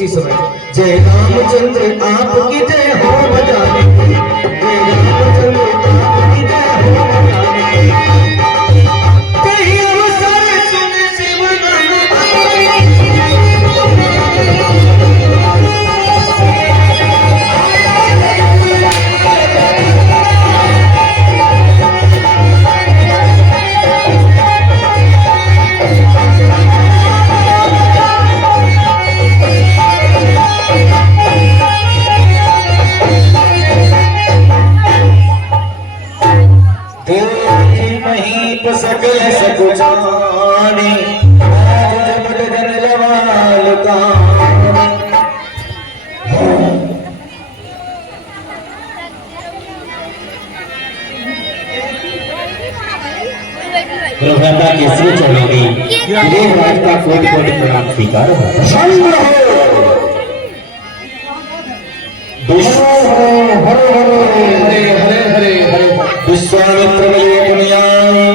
उसी समय जय रामचंद्र आपकी जय हो बजाने, जय रामचंद्र आपकी जय हो बजाने, कहीं अवसर सुन शिव सकल सकुचाने, आज जपट जन लवाल का प्रभुता के श्री चरणों में देव राज का कोटि कोटि प्रणाम स्वीकार विश्वामित्र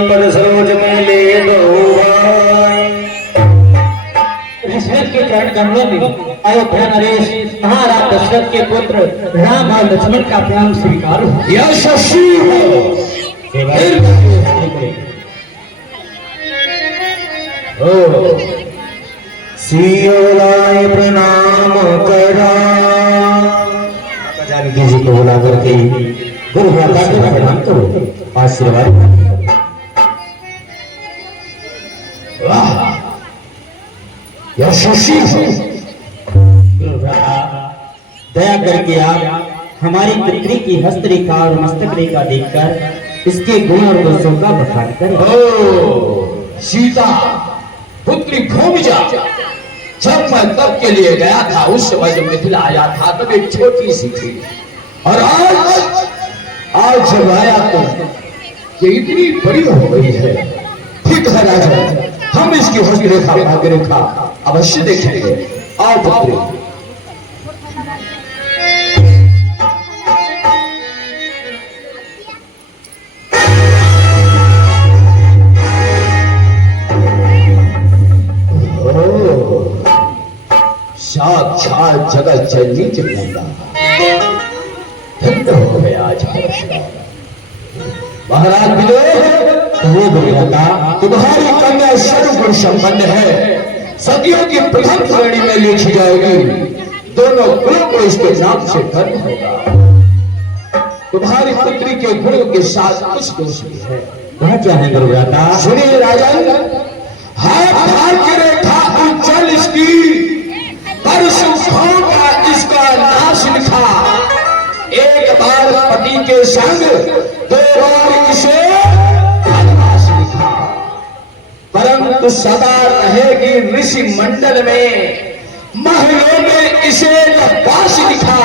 पद सरोज मूले दशरथ के चरण कमलों में अयोध्या नरेश महाराज दशरथ के पुत्र राम और लक्ष्मण का प्रेम स्वीकार हो। यशस्वी सियोलाय प्रणाम करा, जानकी जी को बुला करके गुरु माता को प्रणाम करो, आशीर्वाद। वाह यशस्वी दया करके आप हमारी पुत्री की हस्तरेखा और मस्तक रेखा देखकर इसके गुण और दोषों का बखान करें। ओ सीता पुत्री भूमिजा, जब मैं तब के लिए गया था उस समय जब मिथिला आया था तब एक छोटी सी थी, और आज जब आया तो ये इतनी बड़ी हो गई है। ठीक है राजा, हम इसकी हस्तरेखा भाग्यरेखा अवश्य देखेंगे। आओ पुत्री। साक्षात जगत जननी जगदम्बा, धन्य हो गया आज महाराज तुम्हारी कन्या सर्वगुण संपन्न है, सदियों की प्रथम श्रेणी में लिखी जाएगी, दोनों गुणों को इसके नाम से धन्य होगा। तुम्हारी पुत्री के गुणों के साथ कुछ दोष भी है। वह क्या है गुरुव्राता? सुनिए राजन, हाथ की रेखा उज्जवल इसकी, पर सुखों का इसका नाश लिखा, एक बार पति के संग दो बार इसे वनवास लिखा, परंतु सदा रहेगी ऋषि मंडल में, महलों में इसे वास लिखा।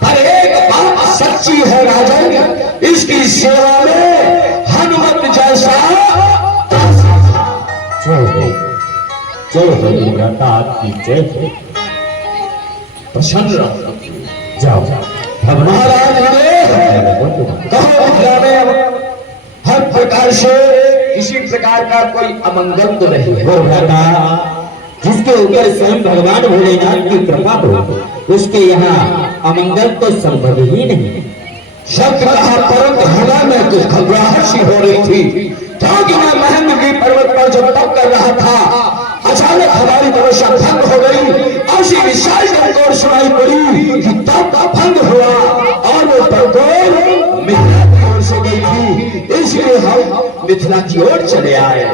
पर एक बात सच्ची है राजन, इसकी सेवा में हनुमत जैसा जय हो गुरुव्राता, आपकी जय हो। प्रसन्न रहो, जाओ महाराज कहो में हर प्रकार से किसी प्रकार का कोई अमंगल तो नहीं है। गुरुव्राता, जिसके ऊपर स्वयं भगवान भोलेनाथ की कृपा हो उसके यहाँ अमंगल तो संभव ही नहीं। शब्द कहा, परंतु हवा में कुछ घबराहट सी हो रही थी, क्योंकि मैं महेंद्रगिरी पर्वत पर जब तप कर रहा था अचानक हमारी तपस्या भंग हो गई, ऐसी विशाल डंकोर सुनाई पड़ी कि तप भंग हुआ और वो डंकोर मिथिला की ओर से गई थी, इसलिए हम मिथिला की ओर चले आए।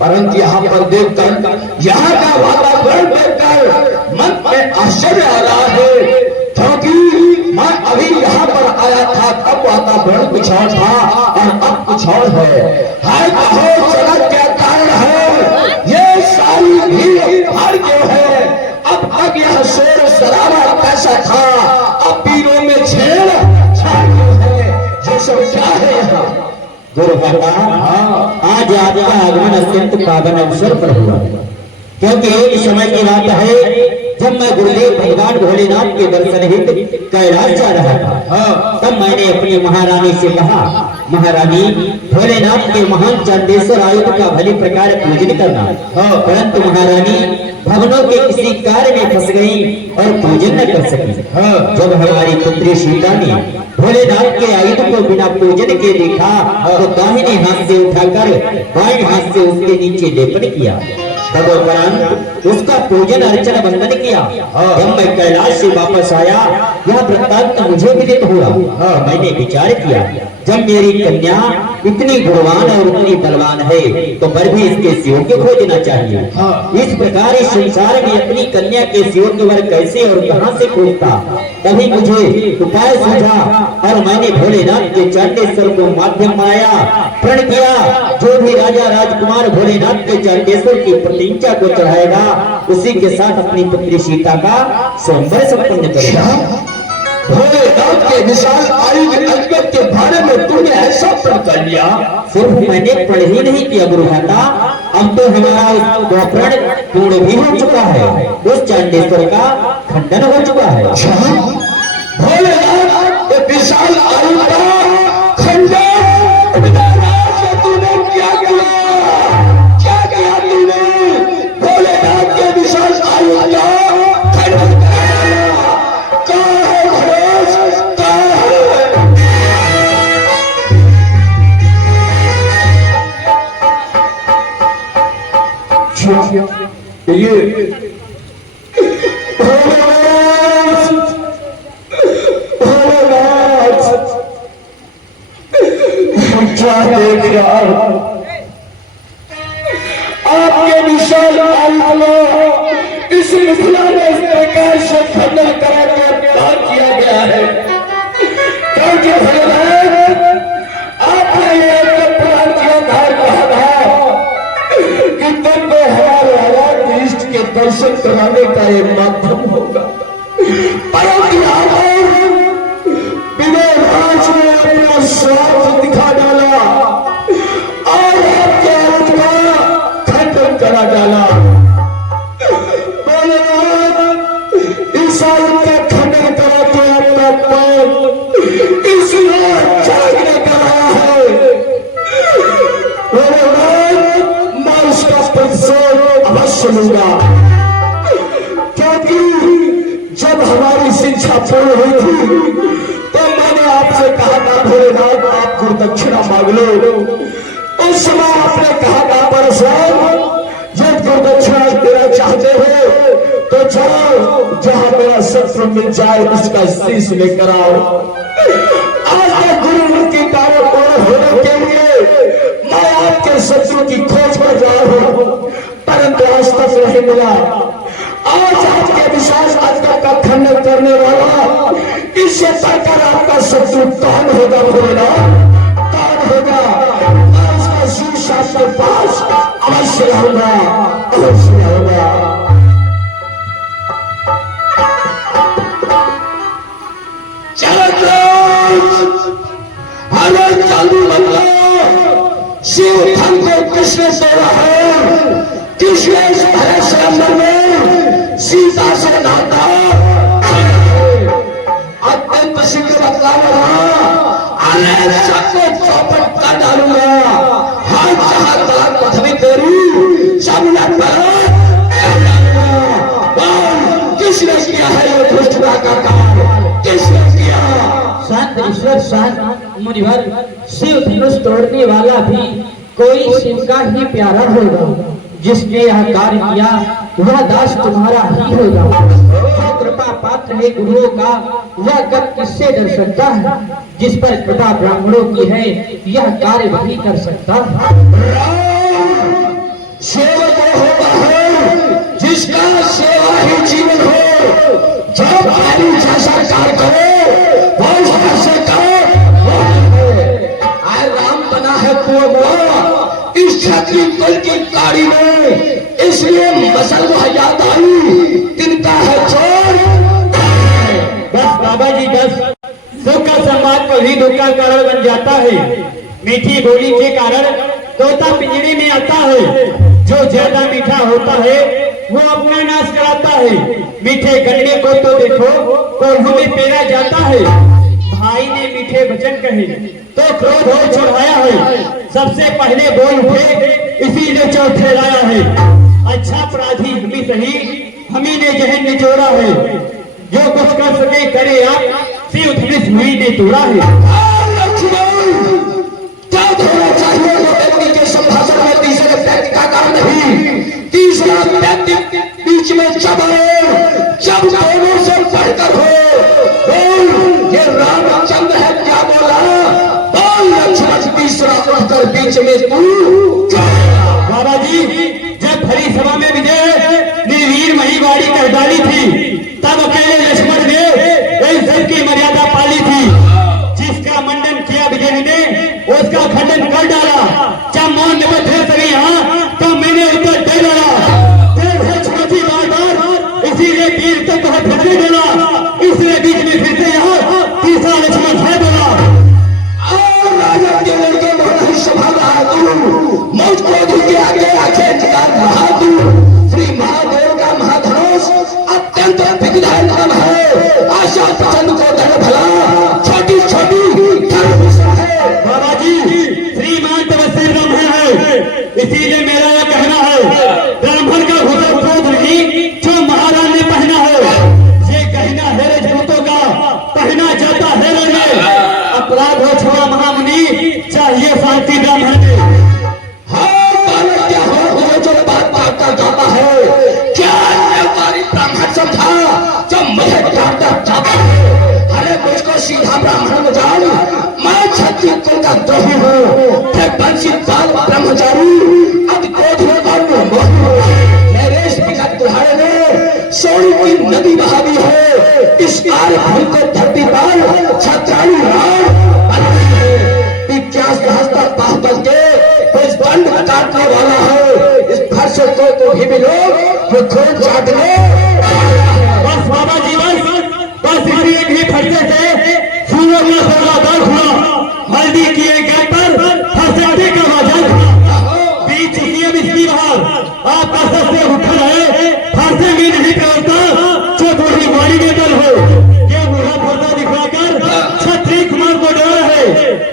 परंतु यहाँ पर देखकर, यहाँ का वातावरण देखकर मन में आश्चर्य आ रहा है, क्योंकि मैं अभी यहाँ पर आया था तब वातावरण कुछ और था और अब कुछ और है। हाय कहो जगत क्या कारण है, ये सारी भीड़ भाड़ क्यों है? अब तक यह शोर शराबा कैसा था, अब पीरों में छेड़ छाड़ है, ये सब क्या है यहाँ? गुरुव्राता, आज आपका आगमन अत्यंत पावन अवसर पर हुआ, क्योंकि एक समय की बात है जब मैं गुरुदेव भगवान भोलेनाथ के दर्शन हित कैलाश जा रहा था, तब मैंने अपनी महारानी से कहा, महारानी भोलेनाथ के महान चांदेश्वर आयुध का भली प्रकार पूजन करना। परंतु महारानी भवनों के किसी कार्य में फंस गई और पूजन न कर सकी। जब हमारी पुत्री सीता ने भोलेनाथ के आयुध को बिना पूजन के देखा तो दाहिने हाथ से उठाकर बाएं हाथ से उसके नीचे लेपन किया, तदुपरांत उसका पूजन अर्चन वंदन किया। जब मैं कैलाश से वापस आया, यह वृत्तांत मुझे विदित हुआ। मैंने विचार किया, जब मेरी कन्या इतनी गुणवान और इतनी बलवान है तो वर भी इसके शिव को खोजना चाहिए। इस प्रकार इस संसार में अपनी कन्या के शिव के वर कैसे और कहां से खोजता। तभी मुझे उपाय सूझा और मैंने भोलेनाथ के चांदेश्वर को माध्यम बनाया, प्रण किया, जो भी राजा राजकुमार भोलेनाथ के चांदेश्वर की प्रतिज्ञा को चढ़ाएगा उसी के साथ अपनी पुत्री सीता का स्वयंवर संपन्न करेगा। भोलेनाथ के विशाल आयुध अजगर के बारे में तुमने ऐसा प्रण कर लिया? सिर्फ मैंने प्रण ही नहीं किया गुरुमाता, अब तो हमारा वह प्रण पूर्ण भी हो चुका है, उस चांदेश्वर का खंडन हो चुका है। भोलेनाथ के विशाल आयुध का खंडन तूने क्या किया? क्या किया तूने? भोलेनाथ के विशाल आयुध का खंडन ये क्या देख रहा हूं? आपके विशाल आयुध इस मिथिला में इस प्रकार से खंडन करा कर किया गया है, क्योंकि भगवान आपने ये प्रदान किया था कि तुमको हमारे हमारे इष्ट के दर्शन कराने का ये माध्यम होगा। परंतु विनोद ने अपना स्वार्थ दिखा डाला और आपके आयुध का खंडन करा डाला। इस आयुध का खंडन करा तो आपका पाप इसलिए जागने का है। मैं उसका प्रतिशोध अवश्य लूंगा, क्योंकि जब हमारी शिक्षा पूर्ण हुई थी तो मैंने आपसे कहा था भोलेनाथ आप गुरुदक्षिणा मांग लो। उस समय आपने कहा था परशुराम जब गुरुदक्षिणा देना चाहते हो तो जाओ जहां मेरा शस्त्र मिल जाए उसका शीश लेकर आओ। आज तक गुरु की कार्य पूर्ण होने के लिए मैं आपके शत्रु की खोज पर जा रहा हूं, परंतु आज तक नहीं मिला। आज आपके विश्वास अजगर का खंडन करने वाला इससे बढ़कर आपका शत्रु कौन होगा? भोलेनाथ कौन होगा? मैं उसका शीश आपके पास अवश्य आऊंगा, अवश्य आऊंगा। हमें चालू मतलब शिव धन को किसने तोड़ा है? किसने इस भरे से अंदर में सीता से नाता अत्यंत शीघ्र बदलाव सबको चौपट कर डालूंगा। हर जहां तक पृथ्वी तेरी जमीन पर किसने किया है ये दुष्टता का काम? किसने किया? शांत ईश्वर शांत मुनिवर, शिव धनुष तोड़ने वाला भी कोई शिव का ही प्यारा होगा। जिसने यह कार्य किया वह दास तुम्हारा ही होगा। जो कृपा पात्र है गुरुओं का वह कब किससे डर सकता है? जिस पर कृपा ब्राह्मणों की है यह कार्य वही कर सकता है। सेवक होता है जिसका सेवा ही जीवन हो। जब पानी जैसा कार्य करो वह उससे राम बना है कुआं इस छत्री कुल की गाड़ी में, इसलिए मसल वह याद आई तिनका है चोर। बस बाबा जी बस, दुख का समाज कभी दुख का कारण बन जाता है। मीठी बोली के कारण तोता पिंजरे में आता है। जो ज्यादा मीठा होता है वो अपना नाश कराता है। मीठे गन्ने को तो देखो कोल्हू में पेरा जाता है। भाई ने मीठे वचन कहे तो क्रोध हो चढ़ाया है। सबसे पहले बोल उठे इसी ने चौथे लाया है। अच्छा अपराधी हमी सही, हमी ने जहन निचोड़ा है। जो कुछ कर सके करे आप, सिर धनुष हुई ने तोड़ा है। क्या होना चाहिए वो व्यक्ति के संभाषण में तीसरे व्यक्ति का काम नहीं, तीसरा व्यक्ति बीच में जब दोनों से बढ़कर हो। बोल ये रामचंद्र है क्या बोला? बोल लक्ष्मण तीसरा उठकर बीच में तू। बाबा जी जब भरी सभा में विजय निर्वीर महिवाड़ी कह डाली थी, तब अकेले लक्ष्मण ने इस सबकी मर्यादा पाली थी। जिसका मंडन किया विजय ने उसका खंडन कर डाला। जब मौन निबद्ध है सभी यहाँ, तो मैंने उत्तर दे डाला। देर है चुनौती बार इसीलिए वीर तक फिर से डाला। इसलिए बीच में फिर से यहाँ तीसरा लक्ष्मण है बोला। राजा के लड़के को नहीं संभाला तू, मौत क्रोध के आगे आंखें निकाल रहा तू। श्री महादेव का महाधनुष अत्यंत विघ्नहर है। आशा पसंद को दर भला छोटी छोटी है। बाबा जी श्रीमान तपस्वी ब्राह्मण है, इसीलिए मेरा यह कहना है ब्राह्मण का घोषण क्रोध नहीं जो महाराज ने पहना है। ये कहना है रजपूतों का पहना जाता है रणवे। अपराध हो क्षमा महामुनि, चाहिए शांति ब्राह्मण ने। हाँ बालक क्या हो जो बात जाता है? क्या हमारी ब्राह्मण समझा जब मुझे डांटा जाता है? अरे मुझको सीधा ब्राह्मण में जान, मैं क्षत्रिय कुल का द्रोही हूँ। फिर बंसी बाल ब्रह्मचारी अति क्रोधी और मेरे इस विगत तुम्हारे ने सोनी की नदी बहा दी है। इस आर भूमि को धरती पर छत्राली राम दंड काटने वाला है। इस घर से तो भी लोग जो खून चाटने। बस बाबा जी बस इसी एक ही खर्चे से सूरज में सौदागर हुआ। हल्दी किए गए पर फंसाते का वजन बीच चुकी है इसकी बाहर। आपका सबसे उठन है फंसे में नहीं करता जो थोड़ी गाड़ी में दल हो। ये बुरा फोटा दिखाकर छत्री कुमार को डरा है।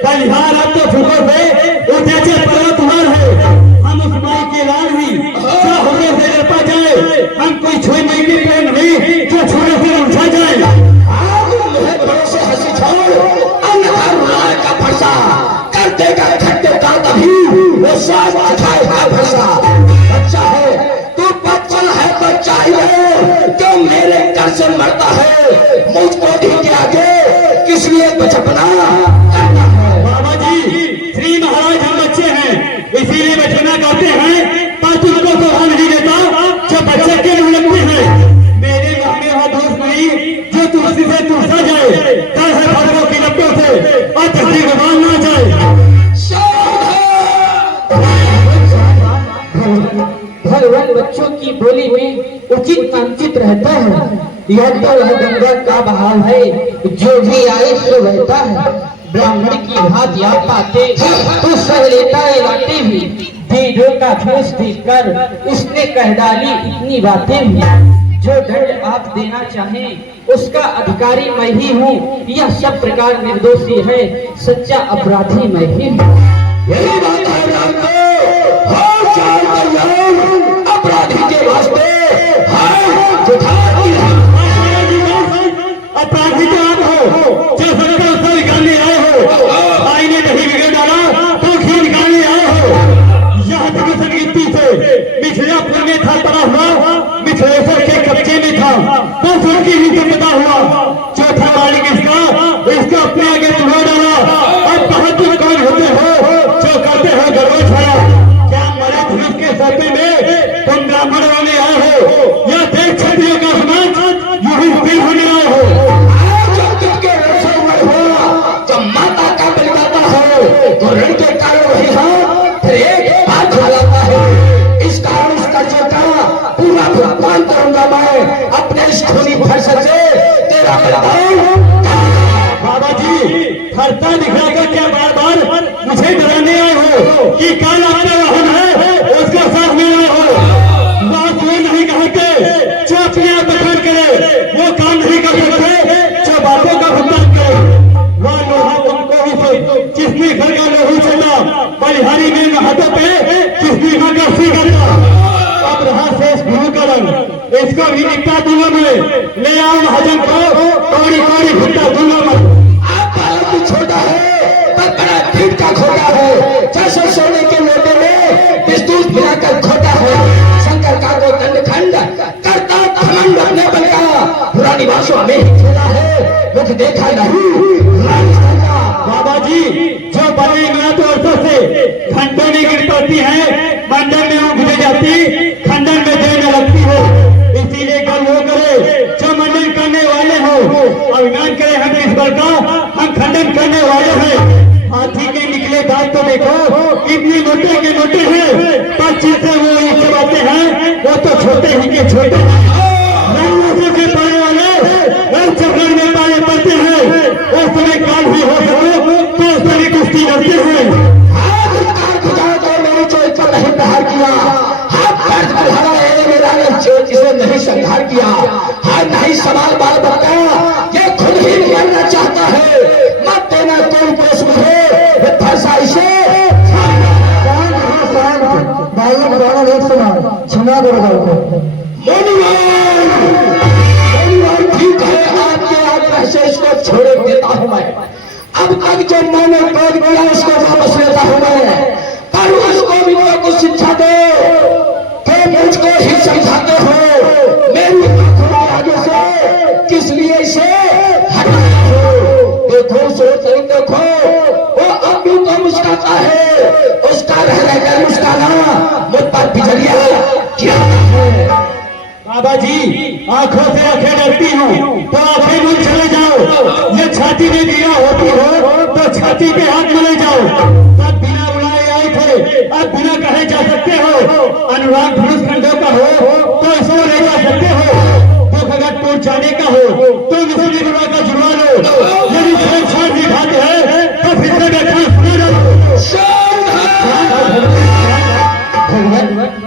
बलिहार आप तो फुको से उठे पर्वत हुआ है। हम उस माई के लाल ही जो होने से डरपा जाए। हम कोई छुए नहीं प्रेम नहीं जो छोड़े से उठा जाए। भरोसे हंसी छोड़ अन्यथा रुलाने का फंसा कर देगा खट्टे का तभी वो स्वाद खाएगा फंसा। बच्चा है तू बच्चा है बच्चा ही है क्यों मेरे घर से मरता है? मुझको ढील के आगे किस लिए बचपना करना है? बाबा जी श्री महाराज हम बच्चे हैं इसीलिए बचपना करते हैं, पर तुमको तो नहीं देता जो बच्चे के नहीं लगते हैं। मेरे मन में वह दोस्त नहीं जो तुलसी से टूटा जाए। डर है फड़कों की लपटों से और धरती भगवान ना जाए। भगवान बच्चों की बोली में उचित अनुचित रहता है। यह तो वह गंगा का बहाव है जो भी आए सो बहता है। ब्राह्मण की भात या पाते तो सह लेता है बातें भी। दीदों का भेष देखकर उसने कह डाली इतनी बातें भी। जो दंड आप देना चाहें उसका अधिकारी मैं ही हूँ। यह सब प्रकार निर्दोषी है, सच्चा अपराधी मैं ही हूँ। यही बात है अपराधी के वास्ते अपराधी तो आप हो जो सबका उत्तर निकालने आए हो। आईने नहीं बिगड़ डाला तो घी निकालने आए हो। यहाँ तक संगीति से मिथिलापुर में था पड़ा हुआ, मिथिलेश्वर के कब्जे में था तो उसकी ही तो पता हुआ। चौथा मालिक इसका अपने आगे चुना डाला। अब बहुत तुम कौन होते हो जो करते हो गर्व छाया? क्या मरे धनुष के सपने में तुम ब्राह्मण वाले आए हो या देख क्षत्रियों का समाज यही स्थिर होने आए हो? जब माता का बल जाता है तो ऋण के कारण वही है फिर एक बात हो जाता है। इस कारण इस कर्ज का पूरा भुगतान करूंगा मैं अपने इस खूनी फैसले से। इसको भी निपटा दूंगा मैं। ले आओ महाजन को, कौड़ी कौड़ी भुट्टा दूंगा मैं। आप बालक भी छोटा है पर बड़ा ढीठ का खोटा है। जैसे सोने के लोटे में पिस्तूल पिलाकर खोटा है। शंकर का को दंडखंड करता घमंड अपने बल का। पुरानी भाषा में ही खेला है, मुझ देखा नहीं राजस्थान का। बाबा जी, जो बड़ी मिनट वर्षों से घंटों नहीं गिर पाती है, मंडल में वो गुजर जाती, खंडन में देर न लगती हो। इसीलिए कल वो करे जो मंडन करने वाले हो, अभिमान करे हम इस बल का, हम खंडन करने वाले हैं। हाथी के निकले दांत तो देखो, कितने मोटे के मोटे हैं, पर जिससे वो ये चबाते हैं वो तो छोटे ही के छोटे हैं। के पाने वाले चक्कर में पाने पड़ते हैं। उस समय काल भी हो सके तो उस समय कुश्ती करते हैं। मेरी चोट पर नहीं प्रहार किया, हाथ पैर बढ़ाया है मेरा ने चोट इसे नहीं संहार किया। हाथ नहीं सवाल बाल बता, ये खुद ही मरना चाहता है। मत देना कोई दोष मुझे, फंसा इसे। ठीक है, आपके आग्रह से इसको छोड़ देता हूं मैं। अब तक जो मैंने क्रोध किया उसको वापस लेता हूं मैं। पर उसको भी तो कुछ शिक्षा दो कि मुझको ही समझाते हो। मेरी आंखों के आगे से किस लिए इसे हटाते हो? देखो सोच रही देखो, वो अब भी तो मुस्कुराता है। उसका रह रहकर मुस्कुराना मुझ पर बिजलियां क्या है? बाबा जी, आंखों से आंखें डरती हूँ तो आंखें मुझ चले जाओ। ये छाती में पीड़ा होती हो तो छाती पे हाथ मले जाओ। तब बिना बुलाए आए थे, अब बिना कहे जा सकते हो। अनुराग धनुष खंडों का हो तो इसको ले जा सकते हो। दुख अगर टूट जाने का हो तो इसे निगुरा का जुड़वा लो। यदि छेड़छाड़ की बात है तो फिर से बैठा सुना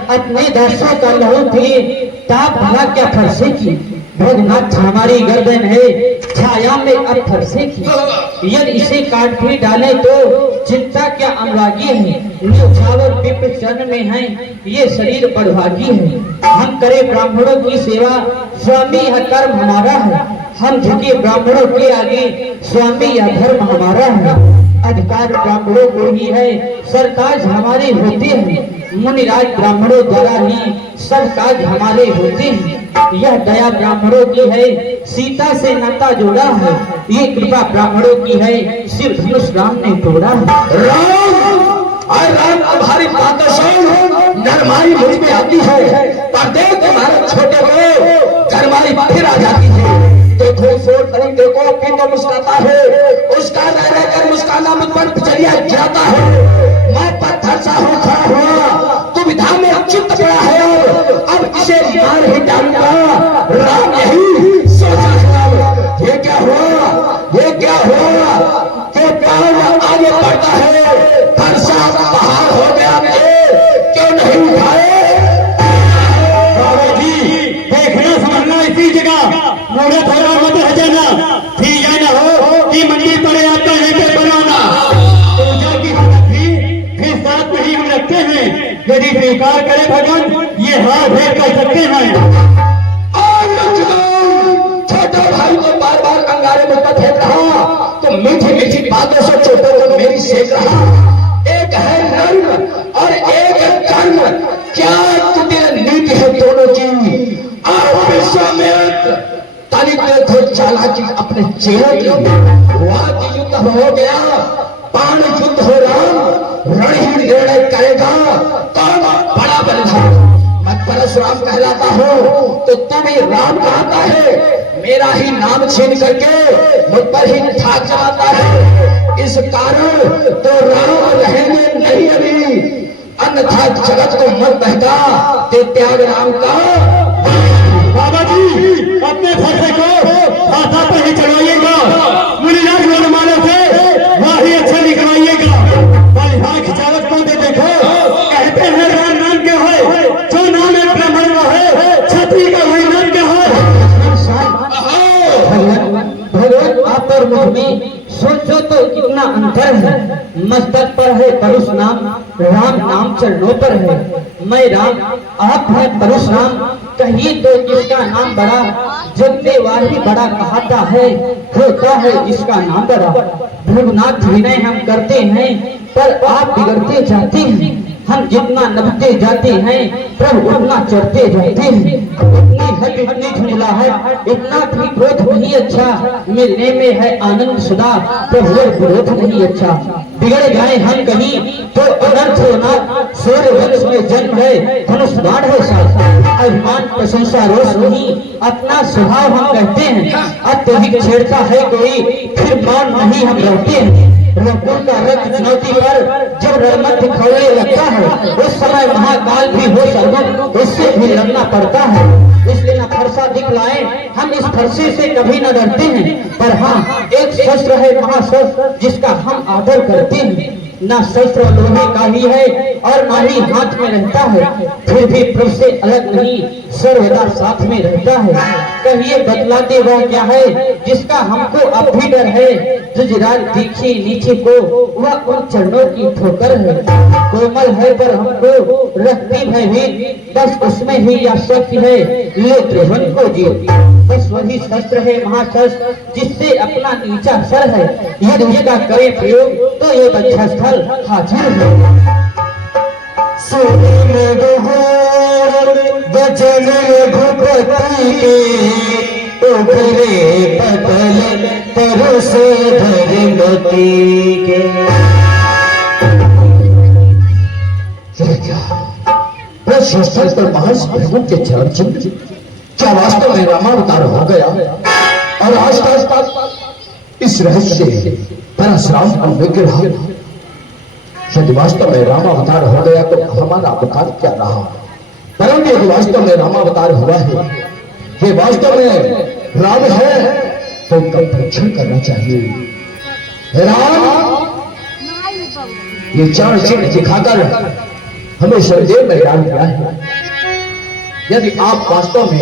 अपने दर्शों का लहू थी ताप भला क्या फरसे की। भोगनाथ हमारी गर्दन है छाया में अब फरसे की। यदि इसे काट भी डाले तो चिंता क्या अनुरागी है। न्यौछावर विप्र चरण में है, ये शरीर बड़भागी है। हम करे ब्राह्मणों की सेवा, स्वामी यह कर्म हमारा है। हम झुके ब्राह्मणों के आगे, स्वामी यह धर्म हमारा है। अधिकार ब्राह्मणों को ही है, सरकार हमारे होते हैं। मुनिराज ब्राह्मणों द्वारा ही सब काज हमारे होते हैं। यह दया ब्राह्मणों की है, सीता से नाता जोड़ा है। ये कृपा ब्राह्मणों की है, शिव धनुष राम ने तोड़ा है। राम तुम्हारी बात सुन, नरमाई मुझ में आती है, पर देख तुम्हारे छोटे को गरमाई फिर आ जाती है। देखो सोच रही देखो कि तो मुस्कुराता है, उसका रह रहकर मुस्काना मुझ पर चलिया जाता है। मैं पत्थर सा हूँ खड़ा हुआ, दुविधा में चित्त पड़ा है। अब इसे मार ही डालूंगा। राम यही सोचा है। ये क्या हुआ, ये क्या हुआ कि पाँव आगे बढ़ता है, फरसा पहाड़ हो गया। क्यों नहीं उठाए? बाबा जी, देखना समझना इसी जगह मोड़े थोड़ा मत रह जाना। ठीक है ना हो कि मंडी पड़े आता है पे बनाना। पूजा की फिर साथ में ही हम रखते हैं। यदि स्वीकार करे भगवान ये हाथ भेद कर सकते हैं। छोटा भाई को बार बार अंगारे में फेंक रहा तो मीठी मीठी बातों से छोटों को मेरी सेक रहा। एक है नर्म और एक है कर्म, क्या तुम्हें नीति है दोनों की? आप विश्वामित्र ताली देखो चालाकी अपने चेहरे की। वाद युद्ध हो गया, बाण युद्ध हो रहा, रण ही निर्णय करेगा कौन बड़ा बलिदान। मैं परशुराम कहलाता हूँ तो तुम ही राम कहता है। मेरा ही नाम छीन करके मुझ पर ही ठाक चलाता है। इस कारण तो राम रहेंगे नहीं अभी, अन्यथा जगत को मत बहका ते त्याग राम का। बाबा जी, अपने फैसले को भाषा पर ही चढ़ाइएगा। मुनिराज वरमाला से वही अच्छा निकलवाइएगा। बलिहार खिंचावत को दे देखो, कहते हैं राम नाम क्या है, जो नाम है ब्राह्मण का है, क्षत्रिय का वही नाम क्या है। भगवान आप और मुझ में सोचो तो कितना अंतर है। मस्तक पर है परुष नाम, राम नाम चरणों पर है। मैं राम, आप हैं परशुराम, कहिए तो इसका नाम बड़ा, जगने वाली बड़ा कहता है, होता है इसका नाम बड़ा। भृगुनाथ विनय हम करते हैं, पर आप बिगड़ते जाते हैं। हम जितना नभते जाते हैं, प्रभु उतना चढ़ते जाते हैं। इतनी हट इतनी झुंझलाहट, इतना भी क्रोध नहीं अच्छा, मिलने में है आनंद सदा, प्रभु विरोध नहीं अच्छा। बिगड़ जाए हम कहीं तो अनर्थ होना, सूर्य वंश में जन्म है, धनुष बाण है साथ। अभिमान प्रशंसा रोष नहीं, अपना स्वभाव हम कहते हैं। अत्यधिक छेड़ता है कोई, फिर मौन नहीं हम रहते हैं। रघुकुल का रथ चुनौती पर जब रणमंथ खौलने लगता है, उस समय महाकाल भी हो सर्वम, उससे भी लड़ना पड़ता है। इसलिए न फरसा दिखलाए, हम इस फरसे से कभी न डरते हैं। पर हाँ, एक शस्त्र है महाशस्त्र, जिसका हम आदर करते हैं। न शस्त्र लोहे का ही है और न ही हाथ में रहता है, फिर भी प्रभु से अलग नहीं, सर्वदा साथ में रहता है। कहिए बतलाते वह क्या है, जिसका हमको अब भी डर है। जुजरात दीक्षी नीचे को, वह उन चरणों की ठोकर है। कोमल है पर हमको रखती भयभीत, बस उसमें ही यह शक्ति है, ले त्रिभुवन को जीत। बस वही शस्त्र है महाशस्त्र, जिससे अपना नीचा सर है। यदि उसका करे प्रयोग तो एक अच्छा स्थल हाजिर है। वचन रघुपति के, उभरे पतल तरस धरमती के। शस्त्र पर महर्षि भृगु के चरण चिन्ह, क्या वास्तव में रामावतार हो गया? और आज तक इस रहस्य परशुराम का विग्रह, यदि वास्तव में रामावतार हो गया तो हमारा अवतार क्या रहा? परंतु यदि वास्तव में रामावतार हुआ है, ये वास्तव में राम है, तो उनका परीक्षण करना चाहिए। राम ये चरण चिन्ह दिखाकर हमें संदेह में डाल दिया है। यदि आप वास्तव में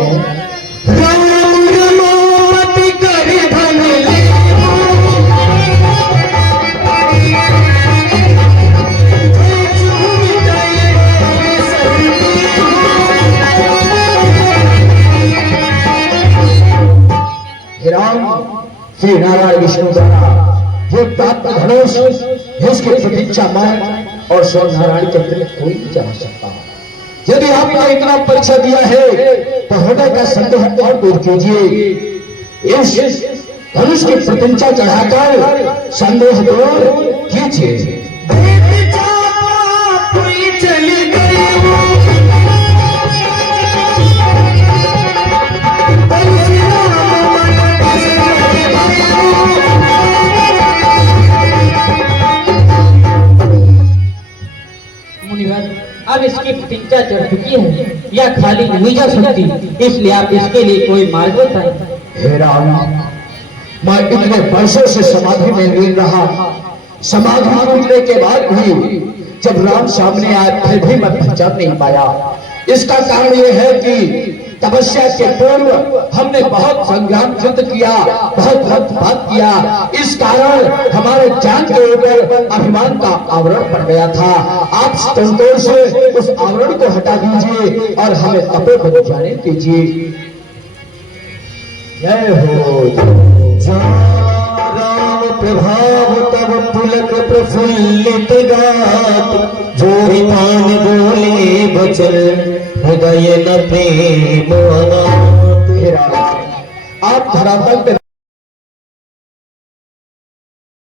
राम श्री नारायण विष्णु द्वारा जो प्राप्त धनुष, जिसकी प्रतीक्षा मैं और स्वयं नारायण के अतिरिक्त कोई नहीं जान सकता। यदि आपने इतना परीक्षा दिया है तो हृदय का संदेह और दूर कीजिए। इस धनुष की प्रतीक्षा चढ़ाकर संदेह दूर कीजिए। अब इसकी प्रतीक्षा चढ़ चुकी है, यह खाली नहीं जा सकती, इसलिए आप इसके लिए कोई मार्ग बताएं। हे राम, मैं इतने वर्षों से समाधि में लीन रहा, समाधि टूटने के बाद भी जब राम सामने आए फिर भी मैं पहचान नहीं पाया। इसका कारण यह है कि तपस्या के पूर्व हमने बहुत संग्राम युद्ध किया, बहुत बात किया। इस कारण हमारे जान के ऊपर अभिमान का आवरण पड़ गया था। आप संतोष से उस आवरण को हटा दीजिए और हमें अपने को जाने दीजिए। जय हो राम प्रभाव तब पुलक प्रफुल्लित गात, जो विमान बोले बचन हृदय न प्रेम अनाथ। आप धरातल पे